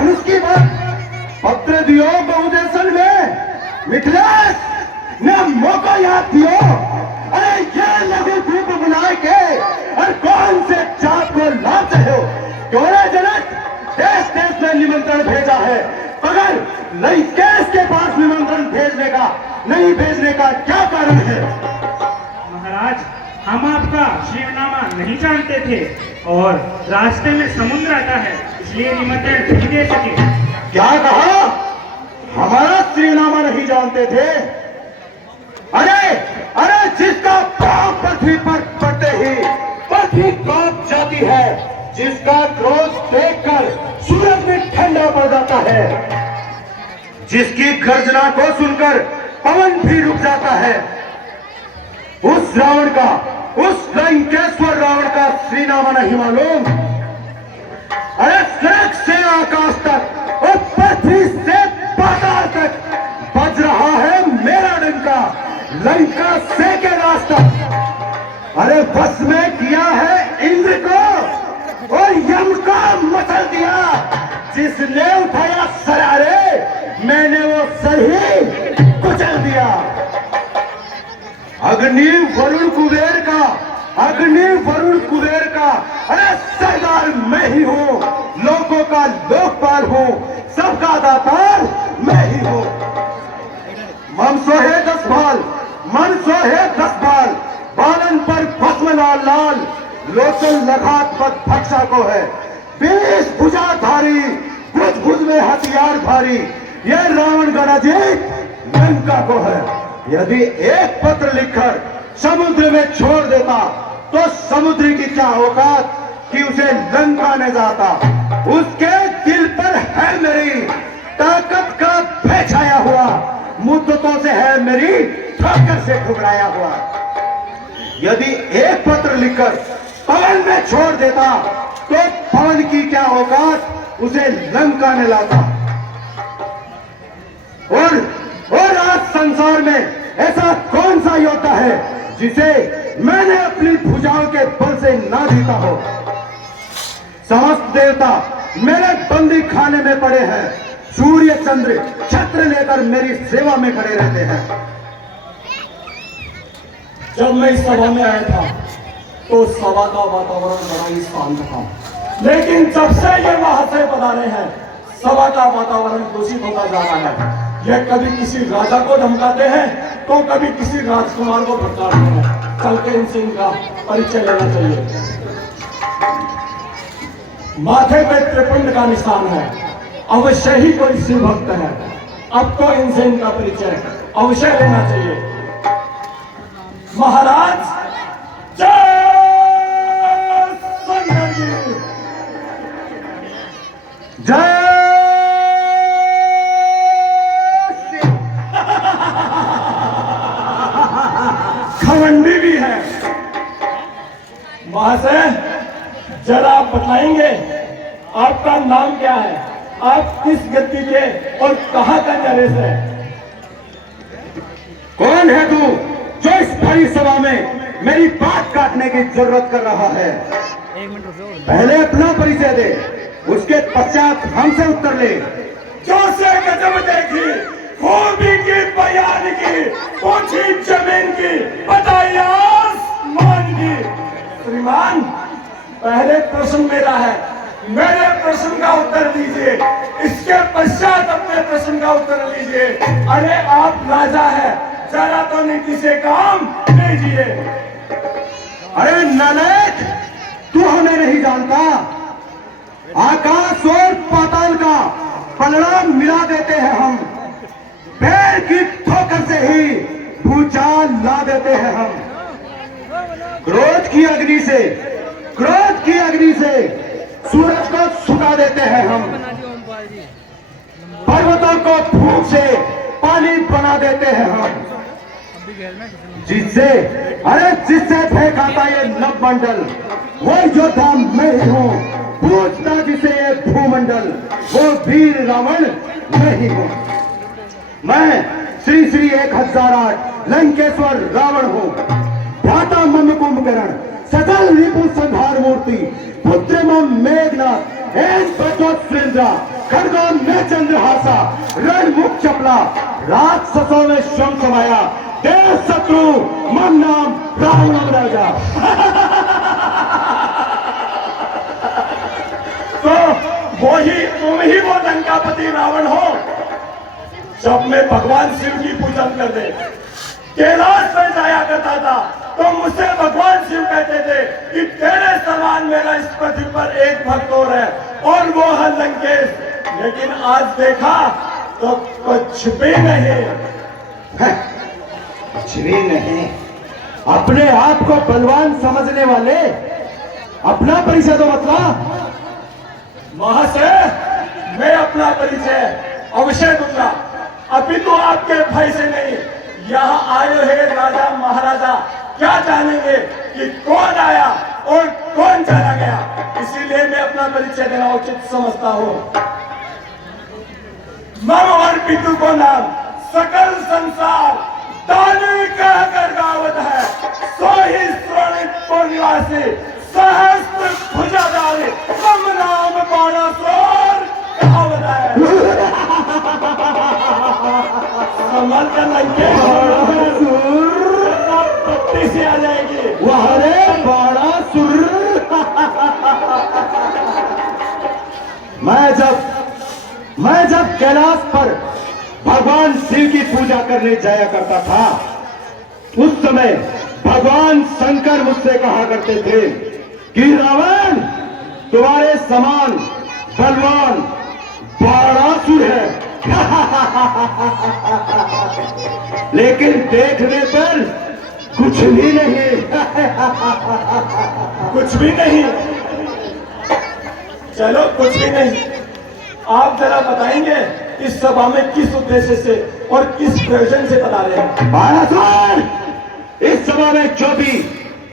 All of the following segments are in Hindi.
धनुष की बात पत्र दियो बहुदेशन में मिथिलेश ने मौका याद दियो। अरे ये लघु धूप बुलाए के और कौन से चाप को लाते हो? क्यों जनक देश देश में निमंत्रण भेजा है, मगर लंकेश के पास निमंत्रण भेजने का नहीं भेजने का क्या कारण है? महाराज, हम आपका शिवनामा नहीं जानते थे और रास्ते में समुद्र आता है, इसलिए निमंत्रण नहीं दे सके। क्या कहा? हमारा श्रीनामा नहीं जानते थे? अरे अरे जिसका पांव पृथ्वी पर पड़ते ही पृथ्वी कांप जाती है, जिसका क्रोध देखकर सूरज में ठंडा पड़ जाता है, जिसकी गर्जना को सुनकर पवन भी रुक जाता है, उस रावण का, उस लंकेश्वर रावण का श्रीनामा नहीं मालूम? अरे सड़क से आकाश तक और पृथ्वी से पाताल तक बज रहा है मेरा डंका, लंका से के रास्ता। अरे बस में किया है इंद्र को और यम का मचल दिया। जिसने उठाया सरारे मैंने वो सर ही कुचल दिया। अग्नि वरुण कुबेर का, अग्नि वरुण कुबेर का अरे सरदार मैं ही हूं, लोगों का लोकपाल हूं, सबका दातार मैं ही हूं। मन सोहे 10 बाल, मन सोहे 10 बाल, बालन पर भस्म लाल लाल, लोचन लगात पद भक्षा को है, 20 भुजाधारी, भुज भुज में हथियार भारी, ये रावण गणाजीत लंका को है। यदि एक पत्र लिखकर समुद्र में छोड़ देता तो समुद्र की क्या औकात कि उसे लंका ने जाता। उसके दिल पर है मेरी ताकत का भय छाया हुआ, मुद्दतों से है मेरी ठोकर से ठुकराया हुआ। यदि एक पत्र लिखकर पवन में छोड़ देता तो पवन की क्या औकात उसे लंका ने लाता। और आज संसार में ऐसा कौन सा योद्धा है जिसे मैंने अपनी भुजाओं के बल से ना जीता हो? समस्त देवता मेरे बंदी खाने में पड़े हैं, सूर्य चंद्र छत्र लेकर मेरी सेवा में खड़े रहते हैं। जब मैं इस सभा में आया था तो सभा का वातावरण बड़ा ही शांत था, लेकिन जब से ये महाशय पधारे हैं सभा का वातावरण दूषित होता जा रहा है। ये कभी किसी राजा को धमकाते हैं तो कभी किसी राजकुमार को भड़काते हैं। चल के इनसे इनका परिचय लेना चाहिए। माथे पे त्रिपुंड का निशान है, अवश्य ही कोई शिव भक्त है। अब तो इनसे इनका परिचय अवश्य लेना चाहिए। महाराज जय शंकर जी, जय खवंडी भी है। महाशय जरा आप बताएंगे आपका नाम क्या है, आप किस गति के और कहां का नरेश है? कौन है तू जो इस बड़ी सभा में मेरी बात काटने की जरूरत कर रहा है? पहले अपना परिचय दे, उसके पश्चात हमसे उत्तर ले। जो से गजब देखी खूबी की बयान की, पूछी जमीन की बताई आसमान की। श्रीमान पहले प्रश्न मेरा है, मेरे प्रश्न का उत्तर दीजिए, इसके पश्चात अपने प्रश्न का उत्तर लीजिए। अरे आप राजा है, जरा तो नीति से काम लीजिए। अरे नालायक, तू हमें नहीं जानता। आकाश और पाताल का पलड़ा मिला देते हैं हम, पैर की ठोकर से ही भूचाल ला देते हैं हम। क्रोध की अग्नि से, क्रोध की अग्नि से सूरज को सुखा देते हैं हम, पर्वतों को फूंक से पानी बना देते हैं हम। जिससे जिससे फेंकाता ये नवमंडल, वो योद्धा मैं ही हूं। पूछता जिसे ये भूमंडल, वो वीर रावण मैं ही हूं। मैं श्री श्री 1008 लंकेश्वर रावण हूं। भ्राता मम कुंभकर्ण, सकल रिपु संहार मूर्ति, पुत्र मम मेघनाथ, एन प्रचोद सृंजा, खड़गों में चंद्रहासा, रणमुख चपला, राक्षसों में श्रम समाया, देव शत्रु मन नाम रावण राजा। तो तुम ही वो लंकापति रावण हो। जब मैं भगवान शिव की पूजन कर दे कैलाश में जाया करता था तो मुझसे भगवान शिव कहते थे कि तेरे समान मेरा इस पृथ्वी पर एक भक्त और है और वो है लंकेश। लेकिन आज देखा तो कुछ भी नहीं। कुछ भी नहीं। अपने आप को बलवान समझने वाले अपना परिचय तो मतलब। महाशय, मैं अपना परिचय अवश्य दूंगा। अभी तो आपके भय से नहीं, यहाँ आए हैं राजा महाराजा क्या जानेंगे कि कौन आया और कौन चला गया। इसीलिए मैं अपना परिचय देना उचित समझता हूँ। मम और पितु को नाम सकल संसार दानी कहकर गावत है। सो ही श्रोणितपुर निवासी सहस्त्र भुजाधारी मम नाम बाणासुर कहावत है। संभल कर लंकेश पत्ती से आ जाएगी। वह रे बाणासुर। मैं जब कैलाश पर भगवान शिव की पूजा करने जाया करता था उस समय भगवान शंकर मुझसे कहा करते थे कि रावण तुम्हारे समान बलवान बाणासुर है। लेकिन देखने पर कुछ भी नहीं। कुछ भी नहीं। चलो कुछ भी नहीं। आप जरा बताएंगे इस सभा में किस उद्देश्य से और किस प्रयोजन से बता रहे हैं? बाणासुर, इस सभा में जो भी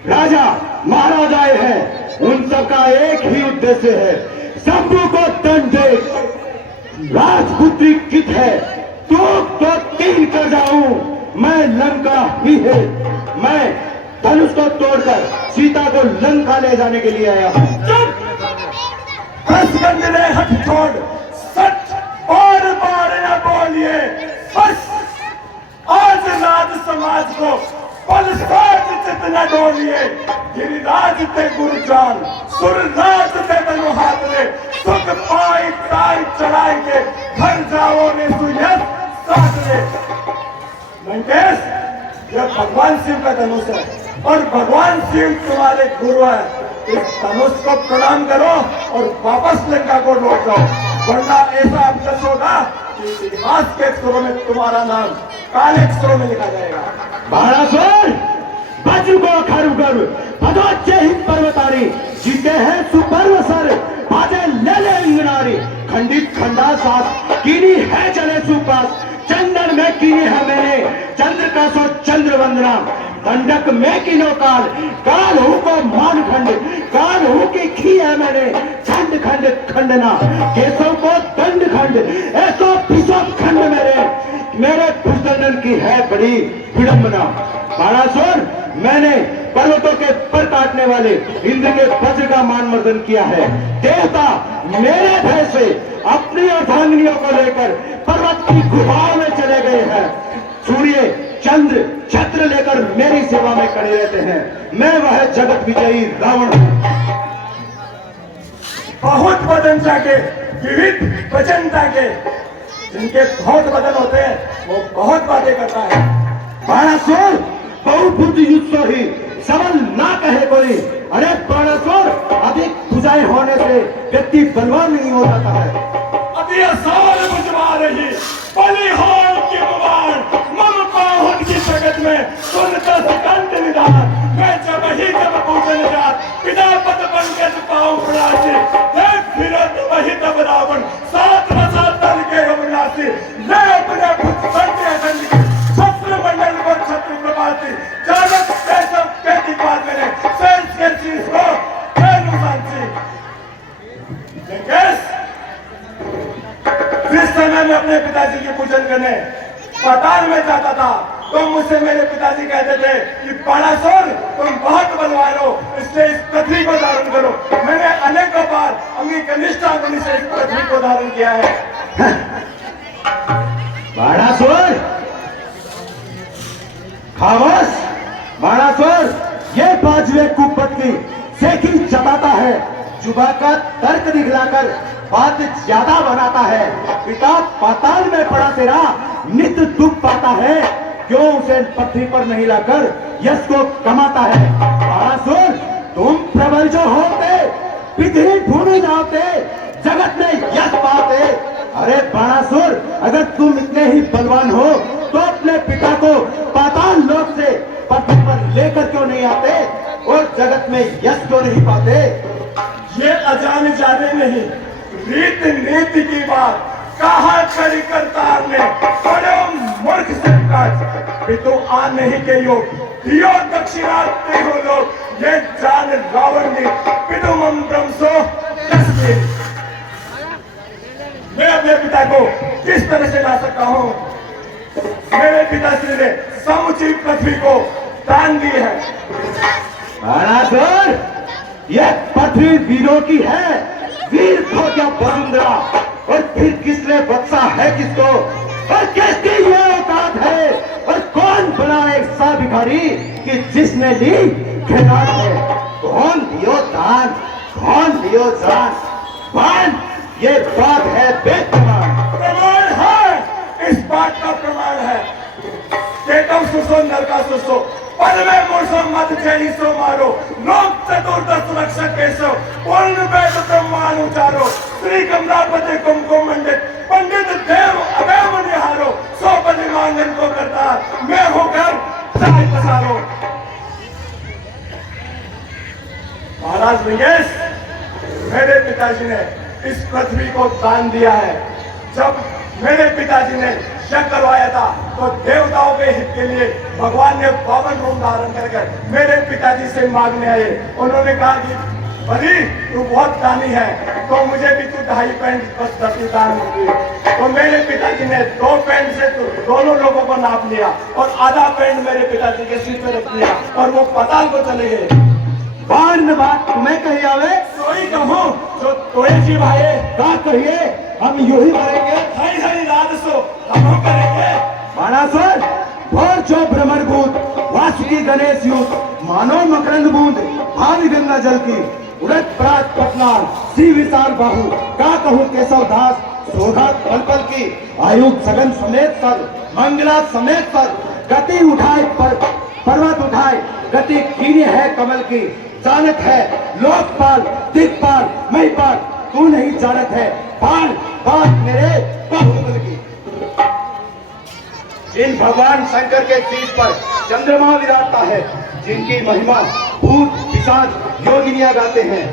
राजा महाराजाएं हैं उन सबका एक ही उद्देश्य है, शंभू को दंड दे। राजपुत्री कित है तो 3 कर जाऊं। मैं लंका ही है। मैं धनुष को तोड़कर सीता को लंका ले जाने के लिए आया हूं। बस गंदले हट छोड़, सच बार बार न बोलिए। बस आज राज समाज को पलसात चित न डोलिए। गिरिराज ते गुरुजान सुरराज ते तनु हाथ ले। सुख पाई ताई चढ़ाई के घर जाओ ने सुयस साथ ले। लंकेश, यह भगवान शिव का धनुष है और भगवान शिव तुम्हारे गुरु है। इस धनुष को प्रणाम करो और वापस लंका को लौट जाओ, वरना ऐसा अवसर होगा कि इतिहास के अक्षरों में तुम्हारा नाम काले अक्षरों में लिखा जाएगा। बाणासुर, वज्र को खरगर भदोच्चे हित पर्वतारी, जीते हैं सुपर्व सर बाजे ले ले इंगनारी। खंडित खंडा सास कीनी है चले सुपास, चंदन में कीनी है मैंने चंद्र का सो चंद्र वंदना। दंडक में कीनो काल हूँ को मान खंड, काल हूँ की खी है मैंने खंड खंड खंडना। केशव को दंड खंड ऐसो पिसो खंड मेरे भुजदंडन की है बड़ी विडंबना। बाणासुर, मैंने पर्वतों के पर काटने वाले इंद्र के वज्र का मान मर्दन किया है। देवता मेरे भय से अपनी अर्धांगिनियों को लेकर पर्वत की गुफाओं में चले गए हैं। सूर्य चंद्र छत्र लेकर मेरी सेवा में खड़े रहते हैं। मैं वह जगत विजयी रावण हूं। बहुत वजन जाके विविध वचन जाके जिनके बहुत वजन होते हैं वो बहुत बातें करता है। बाणासुर, बहुबुद्धि युक्त ही सबल ना कहे कोई। अरे बाणासुर, अधिक भुजाएं होने से व्यक्ति बलवान नहीं हो जाता है। अभी आसान बुझवा रही बलिहार की मुबार मम पाहुन की जगत में सुनता सिकंद निदान। मैं जब पूजन जात पिता पद पंकज पाऊं प्रणासी। फिरत वही तब रावण सात रसात तल के अविनाशी। मैं अपने भुज संजय दंड की छत्र मंडल को छत्र प्रभाती। जानक कैसव के दिपाल मेरे सेंस के चीज को कैलू सांसी। जिस समय मैं अपने पिताजी की पूजन करने पाताल में जाता था तो मुझसे मेरे पिताजी कहते थे कि बाणासुर, तुम बहुत बलवान हो, इसलिए इस पृथ्वी को धारण करो। मैंने अनेकों बार अंगी कनिष्ठा मुनि से इस पृथ्वी को धारण किया है। बाणासुर, खामोश बाणासुर, ये पांचवे कुपति सेठी जताता है, जुबा का तर्क दिखलाकर बात ज्यादा बनाता है। पिता पाताल में पड़ा तेरा नित्य दुख पाता है, क्यों उसे पृथ्वी पर नहीं लाकर यश को कमाता है। बाणासुर, तुम प्रबल जो होते पृथ्वी भूमि जाते, जगत में यश पाते। अरे बाणासुर, अगर तुम इतने ही बलवान हो तो अपने पिता को पाताल लोक से पृथ्वी पर लेकर क्यों नहीं आते और जगत में यश क्यों नहीं पाते। ये अजाने जाने नहीं, रीत नीति की बात कहा करी करतार ने, बड़े मूर्ख से काज पितु आ नहीं के योग दियो दक्षिणाते हो लोग, ये जान रावण ने पितु मम ब्रह्मसो यस्ते। मैं अपने पिता को किस तरह से ला सकता हूँ। मेरे पिताश्री ने समुची पृथ्वी को दान दी है। बाणासुर, यह पृथ्वी वीरों की है, वीर को क्या वसुंधरा, और फिर किसने बख्शा है किसको, और किसकी ये औकात है, और कौन बना एक सा भिखारी कि जिसने ली खैरात है। कौन दियो दान, कौन दियो जान, बान ये बात है बेप्रमाण। प्रमाण है, इस बात का प्रमाण है। केतम सुसो नरका सुसो, पल में मूर्छो मत जय सो मारो, लोक चतुर्दश रक्षक केशव, पूर्ण वेद ब्रह्मांड उचारो, श्री कमलापति कुमकुम मंडित, पंडित देव अदेव निहारो, सो बलि मांगन को करता, मैं होकर चाय पसारो। महाराज विंगेश, मेरे पिताजी ने इस पृथ्वी को दान दिया है। जब मेरे पिताजी ने यज्ञ करवाया था तो देवताओं के हित के लिए भगवान ने पावन रूप धारण कर मेरे पिताजी से मांगने आए। उन्होंने कहा कि बलि तू बहुत दानी है, तो मुझे भी तू 2.5 पैंट बस धरती दान होगी। तो मेरे पिताजी ने 2 पैंट से दोनों लोगों को नाप लिया और आधा पैंट मेरे पिताजी के सिर पे रख दिया और वो पाताल को चले गए। बाण बात तुम्हें कही आवे, सोई कहूँ जो तोए जी भाई का कहिए, हम यू ही करेंगे। हरी हरी राज सो हम करेंगे। बाणासुर, भोर जो भ्रमर भूत, वासुकी गणेश युद्ध, मानो मकरंद बूंद, भावी गंगा जल की, उड़त प्रात पटनार, सी विशाल बाहु, का कहूँ केशव दास, शोधा पल पल की, आयु सगन समेत सर, मंगला समेत सर, गति उठाए पर्वत उठाए, गति कीनी है कमल की, जानत है लोकपाल दिक्पाल महिपाल, तू नहीं जानत है पाल बात मेरे बाहुबल की। जिन भगवान शंकर के शीश पर चंद्रमा विराजता है, जिनकी महिमा भूत पिशाच योगिनियां गाते हैं,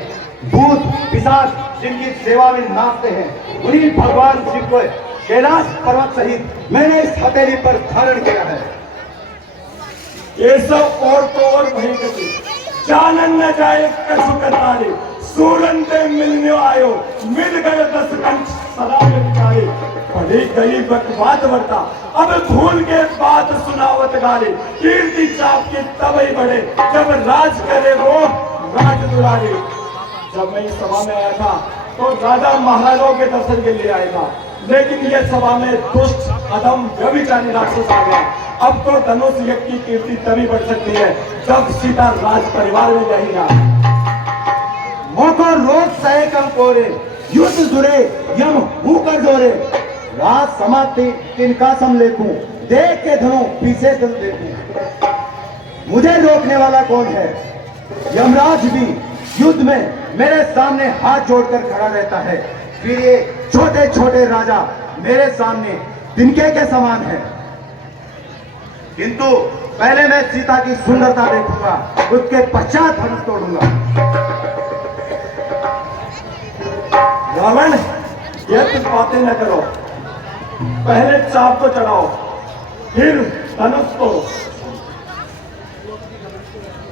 भूत पिशाच जिनकी सेवा में नाचते हैं, उन्हीं भगवान शिव को कैलाश पर्वत सहित मैंने इस हथेली पर धारण किया है। ये सब और तो और वही गति जानन न जाए कछु करतारे, सूरन ते मिलने आयो, मिल गए 10 कंठ सदा में बिचारे, पढ़ी गई बात वर्ता, अब भूल के बात सुनावत गारे, कीर्ति चाप के तब ही बढ़े, जब राज करे वो राज दुलारे। जब मैं इस सभा में आया था तो राजा महाराजाओं के दर्शन के लिए आया था, लेकिन यह सभा में दुष्ट अधम व्यभिचारी राक्षस आ गया। अब तो धनुष यज्ञ की कीर्ति तभी बढ़ सकती है जब सीता राज परिवार में रहेगा। मौका रोज सहे कम कोरे, युद्ध जुरे यम होकर जोरे, राज समाप्ति तिनका सम लेखूं, देख के धनो पीछे दिल देखूं। मुझे रोकने वाला कौन है? यमराज भी युद्ध में मेरे सामने हाथ जोड़कर खड़ा रहता है, फिर ये छोटे छोटे राजा मेरे सामने तिनके के समान है। किंतु पहले मैं सीता की सुंदरता देखूंगा, उसके पश्चात धनुष तोड़ूंगा। रावण, ये तुम बातें न करो, पहले चाप को चढ़ाओ, फिर धनुष तोड़ो।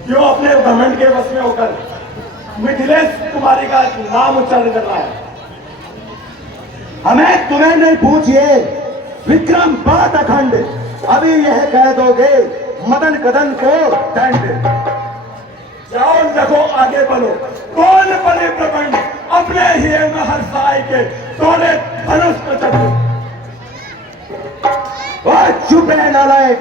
क्यों अपने घमंड के वश में होकर मिथिलेश कुमारी का नाम उच्चारण कर रहा है? हमें तुम्हें नहीं पूछिए, विक्रम बात अखंड, अभी यह कह दोगे मदन कदन को दंड। जाओ देखो आगे बढ़ो, कौन बने प्रबंध अपने ही महरसाई के तोड़े धनुष पर चढ़े। और चुप है नालायक,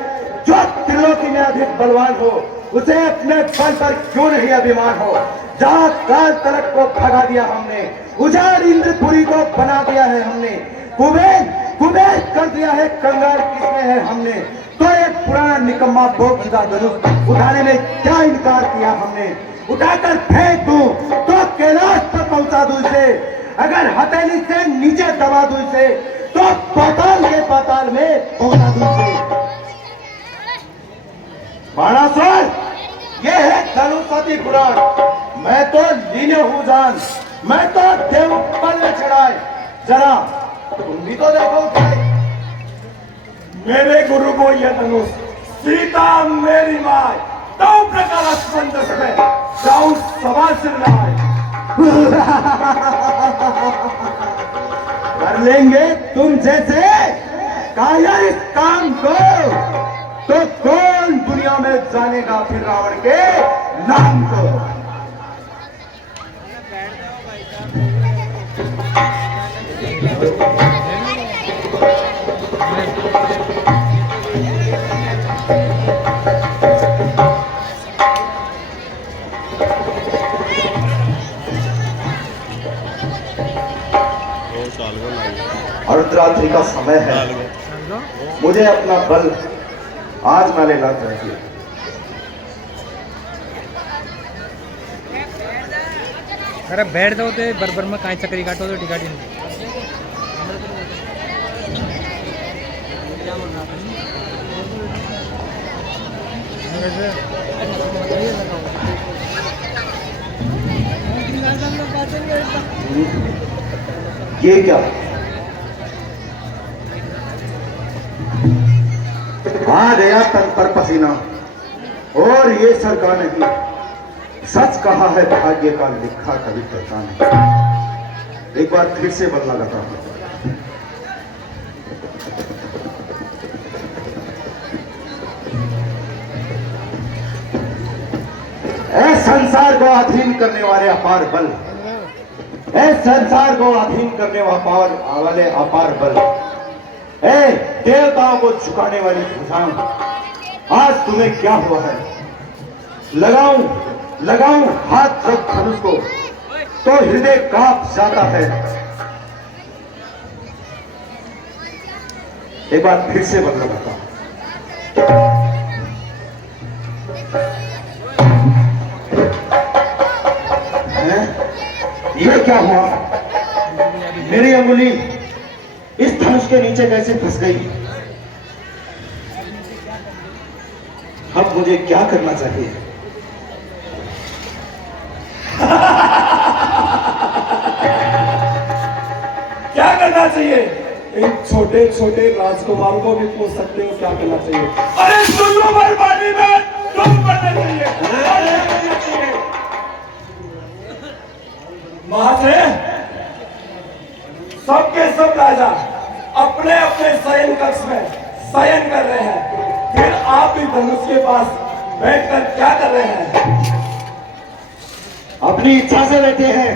जो त्रिलोकी में अधिक बलवान हो उसे अपने बल पर क्यों नहीं अभिमान हो। जहां काल तलक को भगा दिया हमने, उजाड़ इंद्रपुरी को बना दिया है हमने, कुबेर कुबेर कर दिया है कंगाल किसने है हमने। तो एक पुराना निकम्मा बोझदा धनुष उठाने में क्या इनकार किया हमने। उठाकर फेंक दूं तो कैलाश पर पहुंचा दूं इसे, अगर हथेली से नीचे दबा दूं इसे तो पाताल के पाताल में पहुंचा दूं इसे। बाणासुर, ये है धनुषाती पुराण, मैं तो लीने हूं जान, मैं तो देव पल में चढ़ाए, जरा तुम भी तो देखो भाई। मेरे गुरु को यह धनुष सीता मेरी माय, तो प्रकार असमंजस में जाऊं सभा सिरनाय। कर लेंगे तुम जैसे काया इस काम को, तो कौन दुनिया में जानेगा फिर रावण के नाम को। अर्धरात्रि का समय है, मुझे अपना बल आजमा लेना चाहिए। अरे बैठ जाओ तो बरबर में काय चक्री काटो तो टिकाटी ये क्या आ गया तन पर पसीना, और ये सर का नहीं, सच कहा है भाग्य का लिखा कभी पता नहीं। एक बार फिर से बल लगाता हूं। ऐ संसार को अधीन करने वाले अपार बल, ऐ संसार को अधीन करने वाले अपार बल, ऐ देवताओं को झुकाने वाली भुजाएं, आज तुम्हें क्या हुआ है। लगाऊं हाथ जब धनुष को तो हृदय कांप जाता है। एक बार फिर से बल लगाता हूं। ये क्या हुआ, मेरी अंगुली इस धनुष के नीचे कैसे फंस गई। अब मुझे क्या करना चाहिए। क्या करना चाहिए, इन छोटे छोटे राजकुमारों को भी पूछ सकते हो क्या करना चाहिए। अरे सुनो बर्बादी में तुम करना चाहिए। वहां से सबके सब राजा अपने अपने शयन कक्ष में शयन कर रहे हैं, फिर आप भी धनुष के पास बैठकर क्या कर रहे हैं। अपनी इच्छा से बैठे हैं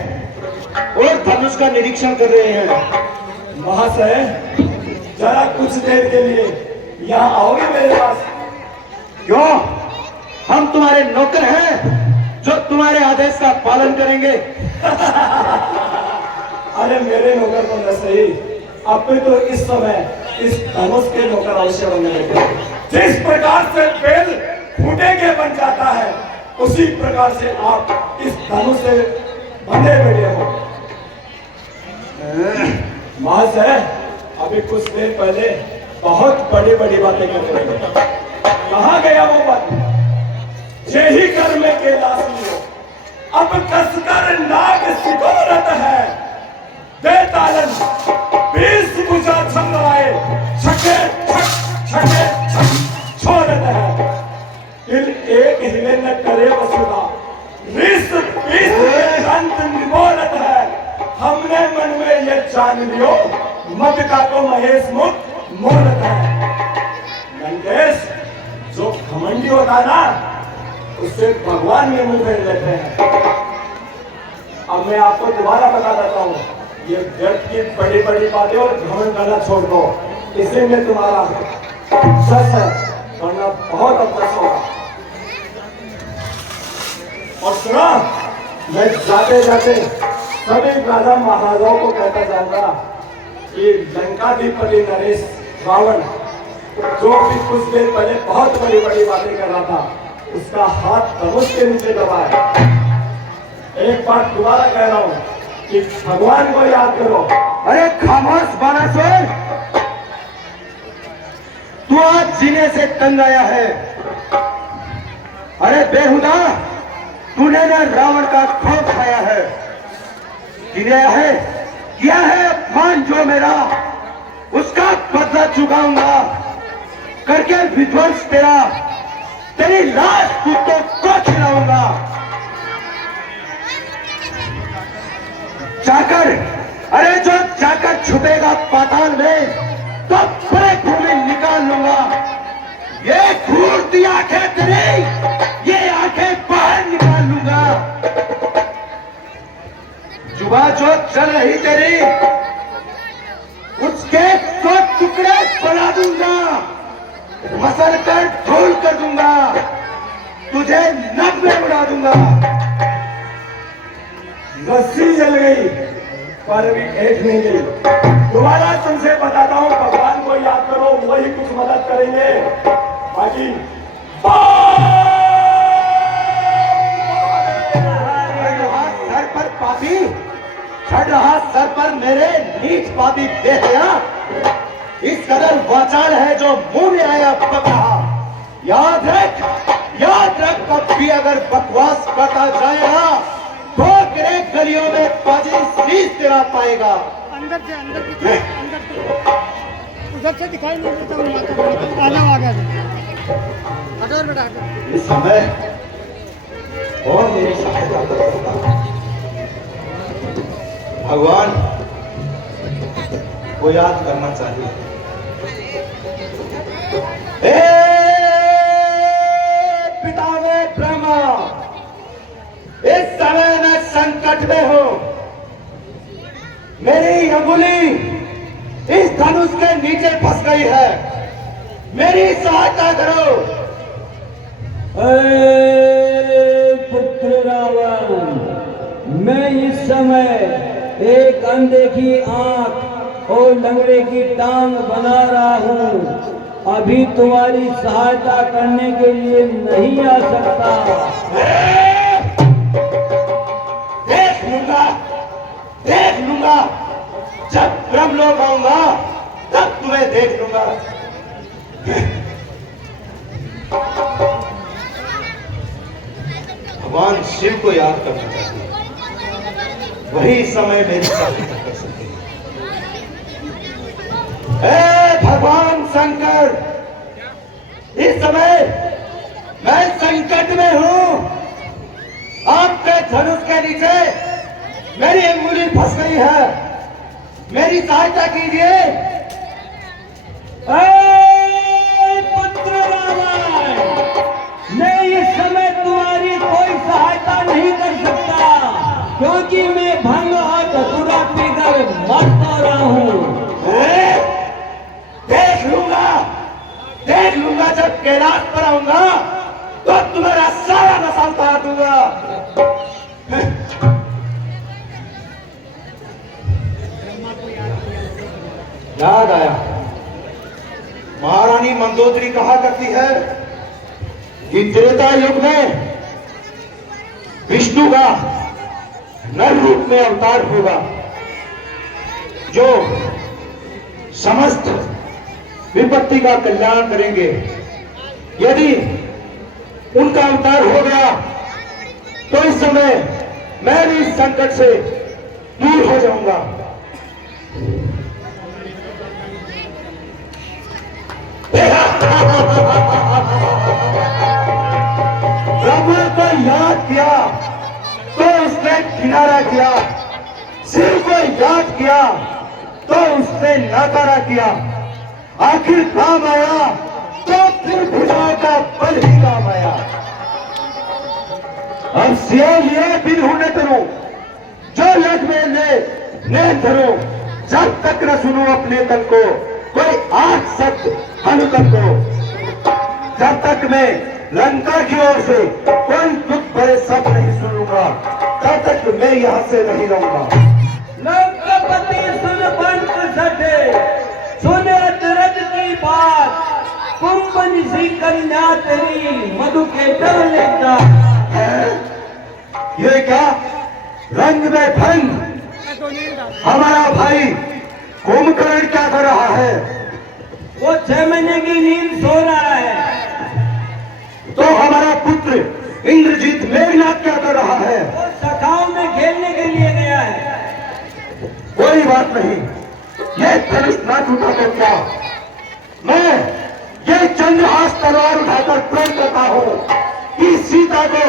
और धनुष का निरीक्षण कर रहे हैं। महाशय, जरा कुछ देर के लिए यहाँ आओगे मेरे पास। क्यों, हम तुम्हारे नौकर हैं जो तुम्हारे आदेश का पालन करेंगे। अरे मेरे नौकर तो न सही, अपने तो इस समय इस धनुष के नौकर अवश्य बनने लगे। जिस प्रकार से बेल फूटे के बन जाता है, उसी प्रकार से आप इस धनुष से बंधे बैठे हो। महाशय, अभी कुछ देर पहले बहुत बड़ी बड़ी बातें कर रहे थे, कहाँ गया वो बात। यही कर में कैलाश लियो, अब कसकर नाग सिकोरत है, बेतालन 20 भुजा छमराए, छके छके छोड़त है। दिल एक हिले न करे वसुधा, रिस अंत निबोरत है। हमने मन में ये जान लियो, मत का तो महेश मुक्त मोरत है। लंकेश, जो घमंडी होता ना, उससे भगवान में मुंह फेर लेते हैं। अब अब मैं आपको दोबारा बता देता हूँ, ये व्यर्थ की बड़ी बड़ी बातें और घमंड करना छोड़ दो, इसी में तुम्हारा सच है, वरना बहुत अफसोस होगा। और सुना, मैं जाते जाते सभी राजा महाराजाओं को कहता जाऊंगा कि लंकाधिपति नरेश रावण जो भी कुछ देर पहले बहुत बड़ी बड़ी बातें कर रहा था, उसका हाथ धनुष के नीचे दबा है। एक बात दोबारा कह रहा हूं कि भगवान को याद करो। अरे खामोश बानासुर, तू आज जीने से तंग आया है। अरे बेहुदा, तूने ना रावण का खौफ खाया है, किया है अपमान जो मेरा, उसका बदला चुकाऊंगा करके विध्वंस तेरा, तेरी लाश कुत्तों को खिलाऊंगा। जाकर, अरे जो जाकर छुपेगा पाताल में, तो पूरे भूमि निकाल लूंगा। ये घूरती आंखें तेरी, ये आंखें बाहर निकाल लूंगा। जुबान जो चल रही तेरी, उसके तो टुकड़े बना दूंगा, मसल कर धूल कर दूंगा, तुझे नभ में उड़ा दूंगा। रस्सी जल गई पर अभी एक नहीं गई। दोबारा तुमसे बताता हूँ, भगवान को याद करो, वही कुछ मदद करेंगे। बाकी सर पर पापी चढ़ रहा, सर पर मेरे नीच पापी बेहया, इस कदर वाचाल है जो मुंह में आया पक रहा। याद रख कभी अगर बकवास करता जाएगा तो तेरे गलियों में बाजी शीश तेरा पाएगा। अंदर से उधर से दिखाई नहीं देता हूँ, आना आ गया। हटो बेटा हटो। इस समय और मेरी सहायता करेगा भगवान को याद करना चाहिए। पितामह ब्रह्मा, इस समय मैं संकट में हूं, मेरी अंगुली इस धनुष के नीचे फंस गई है, मेरी सहायता करो। पुत्र रावण, मैं इस समय एक अंधे की आंख और लंगड़े की टांग बना रहा हूँ, अभी तुम्हारी सहायता करने के लिए नहीं आ सकता। देख लूंगा, जब ब्रह्मलोक आऊंगा तब तुम्हें देख लूंगा। भगवान शिव को याद करना चाहिए, वही समय मेरी सहायता कर सकते हैं। भगवान शंकर, इस समय मैं संकट में हूं, आपके धनुष के नीचे मेरी अंगुली फंस गई है, मेरी सहायता कीजिए। पुत्र रावण, मैं इस समय तुम्हारी कोई सहायता नहीं कर सकता, क्योंकि मैं भंग और धतूरा पीकर मस्त हो रहा हूँ। देख लूंगा, जब कैलाश पर आऊंगा तो तुम्हारा सारा नशा उतार दूंगा। याद आया, महारानी मंदोदरी कहा करती है कि त्रेता युग में विष्णु का नर रूप में अवतार होगा, जो समस्त विपत्ति का कल्याण करेंगे। यदि उनका अवतार हो गया तो इस समय मैं भी इस संकट से दूर हो जाऊंगा। ब्रह्मा को याद किया तो उसने किनारा किया, शिव को याद किया तो उसने नकारा किया, आखिर काम आया तो फिर भुजाओं का बल ही काम आया। अब सिया ये भी ढूंढने करूं जो लग में ले धरो, जब तक न सुनो अपने तन को कोई आठ शब्द हनुतन को, जब तक मैं लंका की ओर से कोई दुख भरे शब्द नहीं सुनूंगा, तब तक मैं यहाँ से नहीं रहूंगा। लंकापति सुन पंत सठे, सुन अचरज की बात, कुंभन सी कन्या तेरी मधु के डर लेता है। ये क्या रंग में भंग, हमारा भाई कुंभकर्ण क्या कर रहा है? वो 6 महीने की नींद सो रहा है। तो हमारा पुत्र इंद्रजीत मेघनाथ क्या कर रहा है? वो सखाओं में खेलने के लिए गया है। कोई बात नहीं, ये धनुष ना टूटा तो क्या, मैं ये चंद्रहास तलवार उठाकर प्रण करता हूं कि सीता को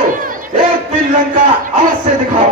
एक दिन लंका अवश्य दिखाऊं।